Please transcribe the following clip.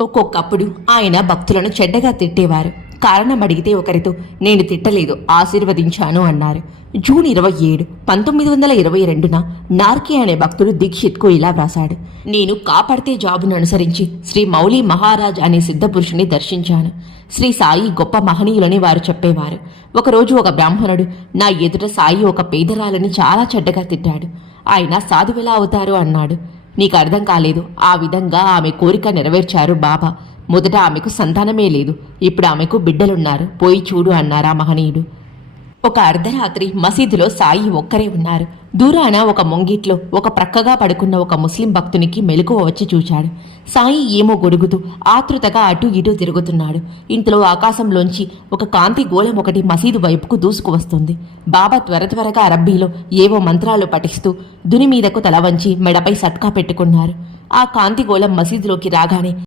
ఒక్కొక్కప్పుడు ఆయన భక్తులను చెడ్డగా తిట్టేవారు. కారణం అడిగితే ఒకరితో నేను తిట్టలేదు, ఆశీర్వదించాను అన్నారు. జూన్ 27, 1922న నార్కే అనే భక్తుడు దీక్షిత్కు ఇలా వ్రాశాడు: నేను కాపాడితే జాబును అనుసరించి శ్రీ మౌలి మహారాజ్ అనే సిద్ధపురుషుని దర్శించాను. శ్రీ సాయి గొప్ప మహనీయులని వారు చెప్పేవారు. ఒకరోజు ఒక బ్రాహ్మణుడు నా ఎదుట సాయి ఒక పేదరాలని చాలా చెడ్డగా తిట్టాడు. ఆయన సాధువెలా అవుతారు అన్నాడు. నీకు అర్థం కాలేదు. ఆ విధంగా ఆమె కోరిక నెరవేర్చారు బాబా. మొదట ఆమెకు సంతానమే లేదు, ఇప్పుడు ఆమెకు బిడ్డలున్నారు, పోయి చూడు అన్నారా మహనీయుడు. ఒక అర్ధరాత్రి మసీదులో సాయి ఒక్కరే ఉన్నారు. దూరాన ఒక మొంగిట్లో ఒక ప్రక్కగా పడుకున్న ఒక ముస్లిం భక్తునికి మెలకువ వచ్చి చూశాడు. సాయి ఏమో గొడుగుతూ ఆతృతగా అటూ ఇటూ తిరుగుతున్నాడు. ఇంతలో ఆకాశంలోంచి ఒక కాంతి గోళం ఒకటి మసీదు వైపుకు దూసుకు వస్తుంది. బాబా త్వరగా అరబ్బీలో ఏవో మంత్రాలు పఠిస్తూ దుని మీదకు తల వంచి మెడపై సట్కా పెట్టుకున్నారు. ఆ కాంతి గోళం మసీదులోకి రాగానే